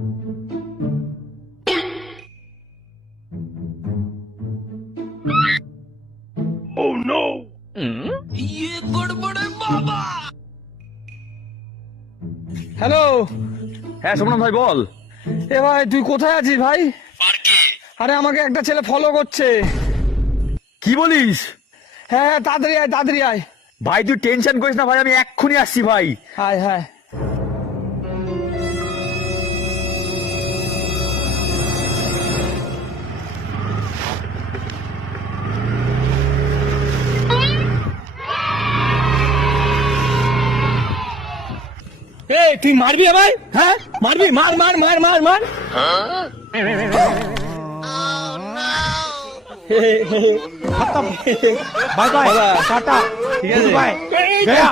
Oh no! Hello. হ্যাঁ সুমন ভাই বল। এ ভাই তুই কোথায় আছিস ভাই? আরে আমাকে একটা ছেলে ফলো করছে। কি বলিস? হ্যাঁ হ্যাঁ, তাড়াতাড়ি আয় তাড়াতাড়ি আয়। ভাই তুই টেনশন করিস না ভাই, আমি এক্ষুনি আসছি ভাই। আয় হ্যাঁ। এই তুই মারবি আমায়? হ্যাঁ মারবি, মার মার মার মার মার। বাই বাই টাটা, ঠিক আছে বাই গয়া।